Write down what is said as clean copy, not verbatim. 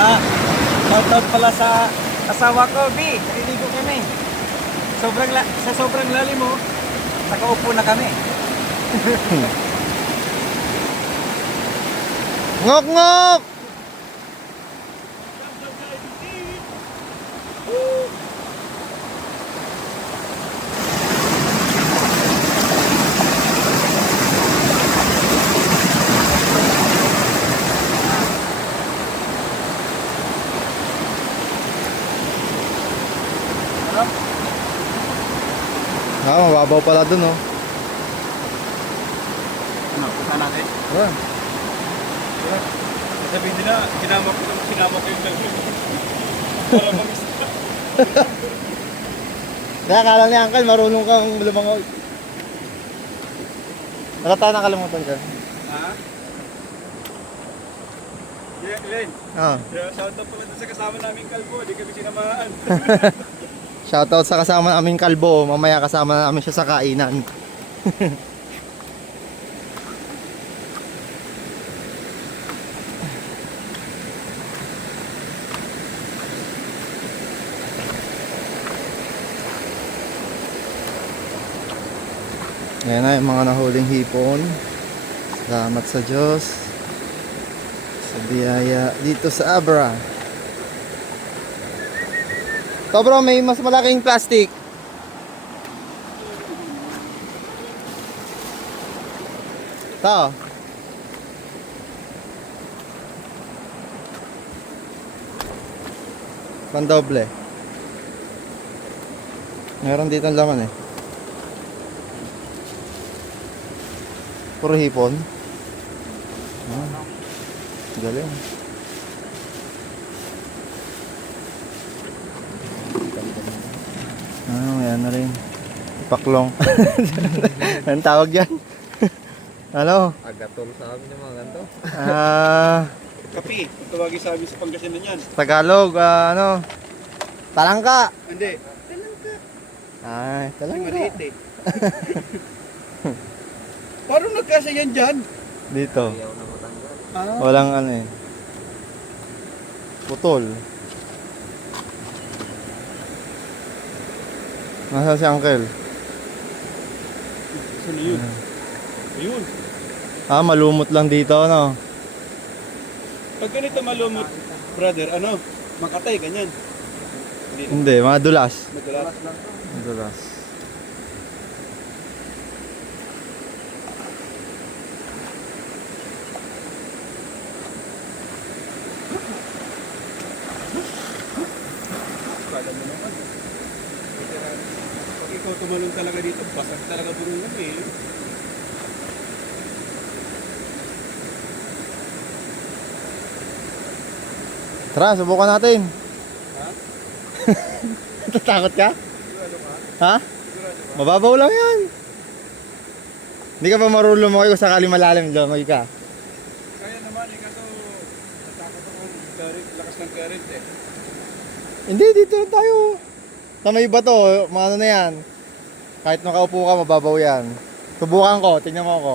Ah, shoutout pala sa asawa ko, B. Naliligo kami. Sa sobrang lalim mo, nakaupo na kami. Ngok ngok! Ah, mababaw pala dun, oh. Ano, punta natin? Ah. Sabihin nila, sinama ko yung lalim. Para mag-isa. Kaya akala ni Uncle, marunong kang lumangoy. Wala tayo nakalimutan dyan. Ha? Yeah, Len. Ah. Shoutout pala doon sa kasama naming kalbo, di kami sinamaan. Shoutout sa kasama naming kalbo. Mamaya kasama na namin siya sa kainan. Ayan na yung mga nahuling hipon. Salamat sa Diyos sa biyaya dito sa Abra. To bro, may mas malaking plastic. To. Pandoble. Meron dito ang laman eh. Puro hipon. Ah, galing. Yan na rin. Paklong. Anong tawag dyan? Ano? Agatol sa amin yung mga ganito. Kapi, kung tawagin sa amin sa Pangasinan yan. Tagalog, ano? Talangka. Hindi. Ay, talangka. Maliit eh. Parang nagkasa yan dyan. Dito. Ayaw na matanggal. Ah. Walang ano eh. Putol. Nasaan si Uncle? Saan na yun? Ayun. Ah, malumot lang dito, no? Pag ganito malumot, brother, ano? Makatay, ganyan. Hindi, mga dulas. Madalas. Dulas. Kala mo naman. Pag ikaw tumalon talaga dito, basag talaga burungan eh. Tara, subukan natin. Ha? Tatakot ka? Sigurado ka? Ha? Sigurado ka? Mababaw lang yan. Hindi ka pa marunong lumangoy kung sakali malalim lumangoy ka. Kaya naman eh, kaso natakot akong lakas ng current eh. Hindi, dito lang tayo. Sa may bato, ano na yan. Kahit nakaupo ka, mababaw yan. Subukan ko, tingnan mo ako.